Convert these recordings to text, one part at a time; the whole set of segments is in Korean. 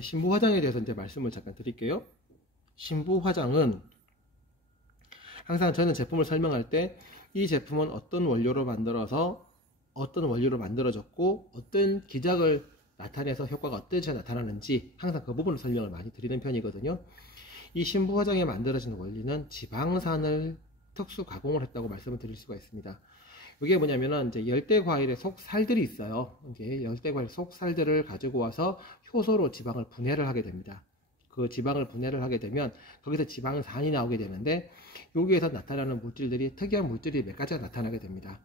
신부 화장에 대해서 이제 말씀을 잠깐 드릴게요. 신부 화장은 항상 저는 제품을 설명할 때 이 제품은 어떤 원료로 만들어졌고 어떤 기작을 나타내서 효과가 어떻게 나타나는지 항상 그 부분을 설명을 많이 드리는 편이거든요. 이 신부 화장에 만들어진 원리는 지방산을 특수 가공을 했다고 말씀을 드릴 수가 있습니다. 이게 뭐냐면은 이제 열대 과일의 속살들이 있어요. 이제 열대 과일 속살들을 가지고 와서 효소로 지방을 분해를 하게 됩니다. 그 지방을 분해를 하게 되면 거기서 지방산이 나오게 되는데 여기에서 나타나는 물질들이 특이한 물질이 몇 가지가 나타나게 됩니다.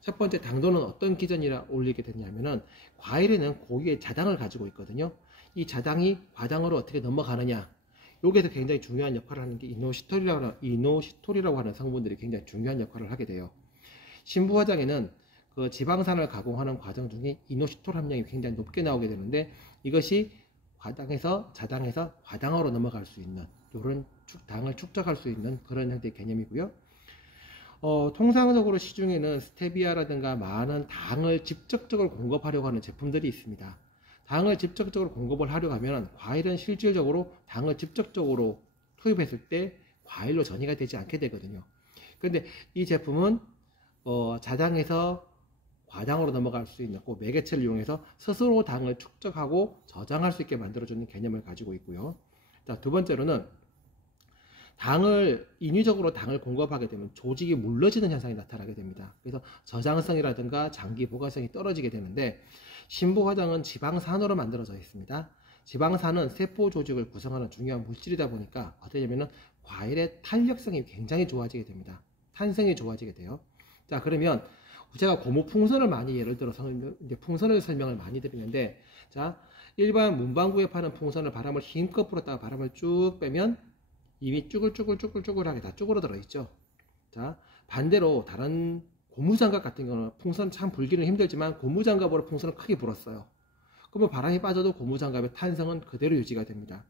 첫 번째, 당도는 어떤 기전이라 올리게 되냐면은 과일에는 고유의 자당을 가지고 있거든요. 이 자당이 과당으로 어떻게 넘어가느냐, 여기에서 굉장히 중요한 역할을 하는 게 이노시톨이라고 하는 성분들이 굉장히 중요한 역할을 하게 돼요. 신부 화장에는 그 지방산을 가공하는 과정 중에 이노시톨 함량이 굉장히 높게 나오게 되는데 이것이 과당에서 자당에서 과당으로 넘어갈 수 있는, 이런 당을 축적할 수 있는 그런 형태의 개념이고요. 통상적으로 시중에는 스테비아라든가 많은 당을 직접적으로 공급하려고 하는 제품들이 있습니다. 당을 직접적으로 공급을 하려고 하면 과일은 실질적으로 당을 직접적으로 투입했을 때 과일로 전이가 되지 않게 되거든요. 그런데 이 제품은 자당에서 과당으로 넘어갈 수 있는 그 매개체를 이용해서 스스로 당을 축적하고 저장할 수 있게 만들어주는 개념을 가지고 있고요. 자, 두 번째로는 인위적으로 당을 공급하게 되면 조직이 물러지는 현상이 나타나게 됩니다. 그래서 저장성이라든가 장기 보관성이 떨어지게 되는데 신부 화장은 지방산으로 만들어져 있습니다. 지방산은 세포 조직을 구성하는 중요한 물질이다 보니까 어떻게 되냐면은 과일의 탄력성이 굉장히 좋아지게 됩니다. 탄성이 좋아지게 돼요. 자, 그러면 제가 고무 풍선을 많이 예를 들어서 이제 풍선을 설명을 많이 드리는데, 자, 일반 문방구에 파는 풍선을 바람을 힘껏 불었다가 바람을 쭉 빼면 이미 쭈글쭈글하게 다 쭈그러들어 있죠. 자, 반대로 다른 고무장갑 같은 경우는 풍선 참 불기는 힘들지만 고무장갑으로 풍선을 크게 불었어요. 그러면 바람이 빠져도 고무장갑의 탄성은 그대로 유지가 됩니다.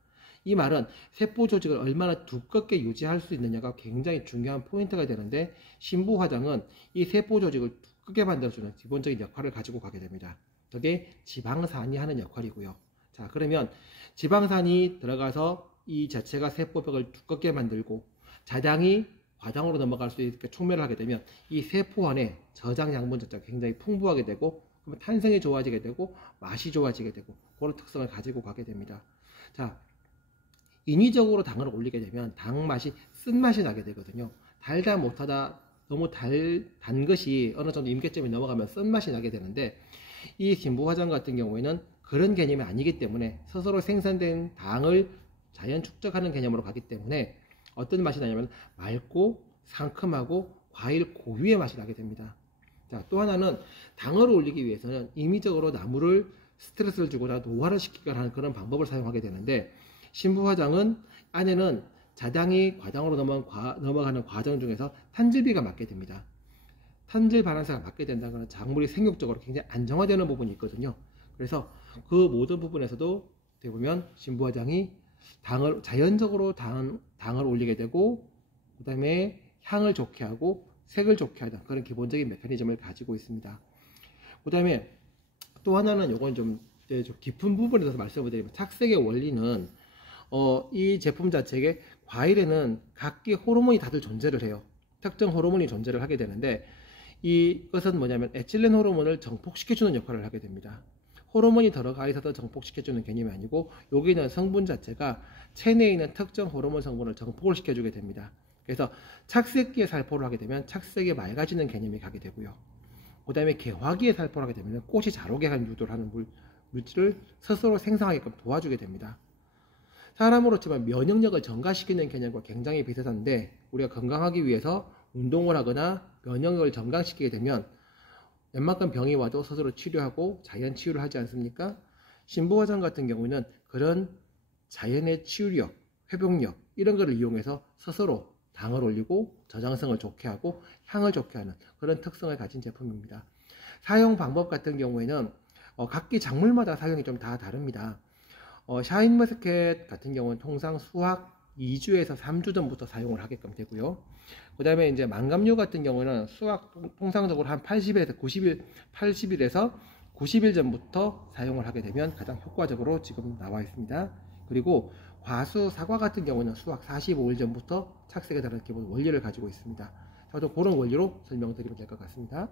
이 말은 세포 조직을 얼마나 두껍게 유지할 수 있느냐가 굉장히 중요한 포인트가 되는데, 신부 화장은 이 세포 조직을 두껍게 만들어주는 기본적인 역할을 가지고 가게 됩니다. 저게 지방산이 하는 역할이고요. 자, 그러면 지방산이 들어가서 이 자체가 세포벽을 두껍게 만들고 자당이 과당으로 넘어갈 수 있게 촉매를 하게 되면 이 세포 안에 저장 양분 자체가 굉장히 풍부하게 되고, 그러면 탄성이 좋아지게 되고 맛이 좋아지게 되고 그런 특성을 가지고 가게 됩니다. 자, 인위적으로 당을 올리게 되면 당 맛이 쓴맛이 나게 되거든요. 달다 못하다 너무 단 것이 어느 정도 임계점이 넘어가면 쓴맛이 나게 되는데, 이 신부 화장 같은 경우에는 그런 개념이 아니기 때문에 스스로 생산된 당을 자연 축적하는 개념으로 가기 때문에 어떤 맛이 나냐면 맑고 상큼하고 과일 고유의 맛이 나게 됩니다. 자, 또 하나는 당을 올리기 위해서는 임의적으로 나무를 스트레스를 주거나 노화를 시키거나 하는 그런 방법을 사용하게 되는데, 신부 화장은 안에는 자당이 과당으로 넘어가는 과정 중에서 탄질비가 맞게 됩니다. 탄질 발환사가 맞게 된다는 것은 작물이 생육적으로 굉장히 안정화되는 부분이 있거든요. 그래서 그 모든 부분에서도 어떻게 보면 신부 화장이 자연적으로 당을 올리게 되고, 그 다음에 향을 좋게 하고 색을 좋게 하는 그런 기본적인 메커니즘을 가지고 있습니다. 그 다음에 또 하나는 요건 좀 깊은 부분에 대해서 말씀을 드리면, 착색의 원리는 이 제품 자체에 과일에는 각기 호르몬이 다들 존재를 해요. 특정 호르몬이 존재를 하게 되는데, 이것은 뭐냐면 에틸렌 호르몬을 정폭시켜주는 역할을 하게 됩니다. 호르몬이 들어가 있어서 정폭시켜주는 개념이 아니고, 여기는 성분 자체가 체내에 있는 특정 호르몬 성분을 정폭을 시켜주게 됩니다. 그래서 착색기에 살포를 하게 되면 착색이 맑아지는 개념이 가게 되고요. 그 다음에 개화기에 살포를 하게 되면 꽃이 잘 오게 하는 유도를 하는 물질을 스스로 생성하게끔 도와주게 됩니다. 사람으로 치면 면역력을 증가시키는 개념과 굉장히 비슷한데, 우리가 건강하기 위해서 운동을 하거나 면역력을 증강시키게 되면 웬만큼 병이 와도 스스로 치료하고 자연 치유를 하지 않습니까? 신부 화장 같은 경우는 그런 자연의 치유력, 회복력 이런 것을 이용해서 스스로 당을 올리고 저장성을 좋게 하고 향을 좋게 하는 그런 특성을 가진 제품입니다. 사용 방법 같은 경우에는 각기 작물마다 사용이 좀 다 다릅니다. 샤인머스켓 같은 경우는 통상 수확 2주에서 3주 전부터 사용을 하게끔 되고요. 그 다음에 이제 망감류 같은 경우는 수확 통상적으로 한 80일에서 90일 전부터 사용을 하게 되면 가장 효과적으로 지금 나와 있습니다. 그리고 과수, 사과 같은 경우는 수확 45일 전부터 착색에 달하는 기본 원리를 가지고 있습니다. 저도 그런 원리로 설명드리면 될 것 같습니다.